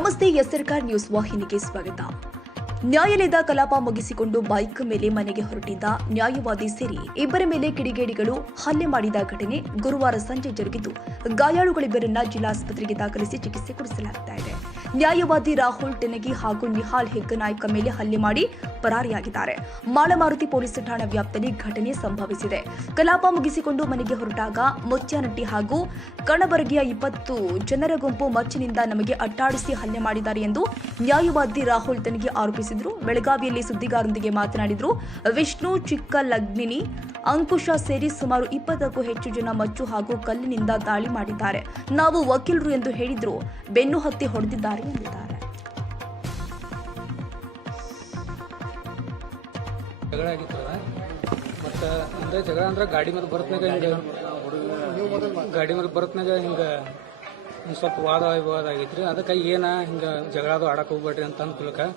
ನಮಸ್ತೆ ಎಸ್ಆರ್ಕಾರ್ ನ್ಯೂಸ್ ವಾಹಿನಿಗೆ ಸ್ವಾಗತ. ನ್ಯಾಯಾಲಯದ ಕಲಾಪ ಮುಗಿಸಿಕೊಂಡು ಬೈಕ್ ಮೇಲೆ ಮನೆಗೆ ಹೊರಟಿದ್ದ ನ್ಯಾಯವಾದಿ ಸೇರಿ ಇಬ್ಬರ ಮೇಲೆ ಕಿಡಿಗೇಡಿಗಳು ಹಲ್ಲೆ ಮಾಡಿದ ಘಟನೆ ಗುರುವಾರ ಸಂಜೆ ಜರುಗಿದ್ದು, ಗಾಯಾಳುಗಳಿಬ್ಬರನ್ನ ಜಿಲ್ಲಾಸ್ಪತ್ರೆಗೆ ದಾಖಲಿಸಿ ಚಿಕಿತ್ಸೆ ಕೊಡಿಸಲಾಗುತ್ತಿದೆ. ನ್ಯಾಯವಾದಿ ರಾಹುಲ್ ಟೆನಗಿ ಹಾಗೂ ನಿಹಾಲ್ ಹೆಗ್ಗನಾಯ್ಕ ಮೇಲೆ ಹಲ್ಲೆ ಮಾಡಿ ಪರಾರಿಯಾಗಿದ್ದಾರೆ. ಮಾಳಮಾರುತಿ ಪೊಲೀಸ್ ಠಾಣಾ ವ್ಯಾಪ್ತಿಯಲ್ಲಿ ಘಟನೆ ಸಂಭವಿಸಿದೆ. ಕಲಾಪ ಮುಗಿಸಿಕೊಂಡು ಮನೆಗೆ ಹೊರಟಾಗ ಮುತ್ಯಾನಟ್ಟಿ ಹಾಗೂ ಕಣಬರಗಿಯ 20 ಜನರ ಗುಂಪು ಮಚ್ಚಿನಿಂದ ನಮಗೆ ಅಟ್ಟಾಡಿಸಿ ಹಲ್ಲೆ ಮಾಡಿದ್ದಾರೆ ಎಂದು ನ್ಯಾಯವಾದಿ ರಾಹುಲ್ ಟೆನಗಿ ಆರೋಪಿಸಿದರು. ಬೆಳಗಾವಿಯಲ್ಲಿ ಸುದ್ದಿಗಾರರೊಂದಿಗೆ ಮಾತನಾಡಿದರು. ವಿಷ್ಣು, ಚಿಕ್ಕಲಗ್ನಿನಿ, ಅಂಕುಶ ಸೇರಿ ಸುಮಾರು 20ಕ್ಕೂ ಹೆಚ್ಚು ಜನ ಮಚ್ಚು ಹಾಗೂ ಕಲ್ಲಿನಿಂದ ದಾಳಿ ಮಾಡಿದ್ದಾರೆ. ನಾವು ವಕೀಲರು ಎಂದು ಹೇಳಿದ್ರು, ಬೆನ್ನು ಹತ್ತಿ ಹೊಡೆದಿದ್ದಾರೆ ಎಂದಿದ್ದಾರೆ. ಜಗಳ ಆಗಿತ್ತು ಮತ್ತು ಅಂದರೆ ಜಗಳ ಅಂದ್ರೆ ಗಾಡಿ ಮೇಲೆ ಬರತ್ನಾಗ ಹಿಂಗೆ ಹಿಂಗೆ ಒಂದು ಸ್ವಲ್ಪ ವಾದ ವಿವಾದ ಆಗೈತ್ರಿ. ಅದಕ್ಕೆ ಹಿಂಗೆ ಜಗಳದು ಆಡಕ್ಕೆ ಹೋಗ್ಬೇಡ್ರಿ ಅಂತ ಅನ್ಕೊಳಕ್ಕೆ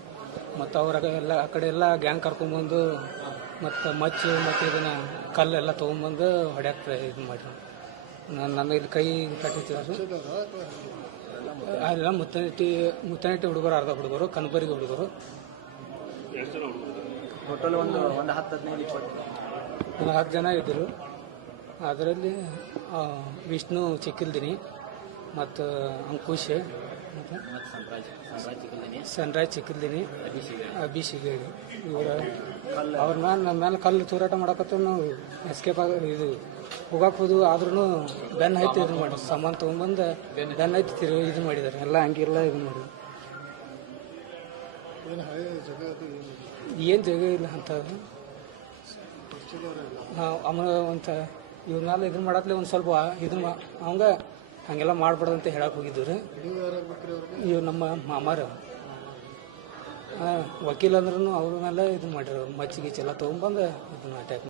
ಮತ್ತು ಅವ್ರಾಗೆಲ್ಲ ಆ ಕಡೆ ಎಲ್ಲ ಗ್ಯಾಂಗ್ ಕರ್ಕೊಂಬಂದು ಮತ್ತು ಮಚ್ಚು ಮತ್ತು ಇದನ್ನು ಕಲ್ಲೆಲ್ಲ ತೊಗೊಂಬಂದು ಹೊಡ್ಯಾಕ್ತ ಇದು ಮಾಡಿ ನನ್ನ ಇಲ್ಲಿ ಕೈ ಕಟ್ಟಿದ್ರು. ಅಲ್ಲ ಮುತ್ತನಟ್ಟಿ ಹುಡುಗರು, ಅರ್ಧ ಹುಡುಗರು, ಕನಬರಿಗೆ ಹುಡುಗರು, ಟೋಟಲ್ ಒಂದು 10 ಜನ ಇದ್ದರು. ಅದರಲ್ಲಿ ವಿಷ್ಣು ಚಿಕ್ಕಲ್ದಿನಿ ಮತ್ತು ಅಂಕುಶ್ ಮತ್ತು ಸನ್ರಾಜ್ ಚಿಕ್ಕಲ್ದಿನಿ, ಅಭಿಷೇಕ್ ಇವರು ಅವ್ರ ಮೇಲೆ ನಮ್ಮ ಮೇಲೆ ಕಲ್ಲು ತೂರಾಟ ಮಾಡಕತ್ತ ನಾವು ಎಸ್ಕೇಪ್ ಇದು ಹೋಗಕ್ಕೆ ಹೋದು. ಆದ್ರೂ ಬೆನ್ನು ಹೈತಿ ಇದು ಮಾಡಿ ಸಾಮಾನು ತೊಗೊಂಬಂದು ಬೆನ್ನು ಹೈತಿ ಇದು ಮಾಡಿದ್ದಾರೆ. ಎಲ್ಲ ಹಂಗೆಲ್ಲ ಇದು ಮಾಡಿ ಏನು ಜಾಗ ಇಲ್ಲ ಅಂತ ಆಮೇಲೆ ಒಂದು ಇವ್ರ ಮೇಲೆ ಇದನ್ನ ಮಾಡತ್ಲೆ ಒಂದು ಸ್ವಲ್ಪ ಇದನ್ನ ಅವಂಗ ಹಂಗೆಲ್ಲ ಮಾಡ್ಬಾರ್ದು ಅಂತ ಹೇಳಕ್ಕೆ ಹೋಗಿದ್ದು ರೀ. ಇವು ನಮ್ಮ ಮಾಮಾರ ವಕೀಲ ಅಂದ್ರೂ ಅವ್ರ ಮೇಲೆ ಇದನ್ನ ಮಾಡಿರೋ ಮಚ್ಚಿಗೆ ಎಲ್ಲ ತೊಗೊಂಬಂದು ಇದನ್ನ ಅಟ್ಯಾಕ್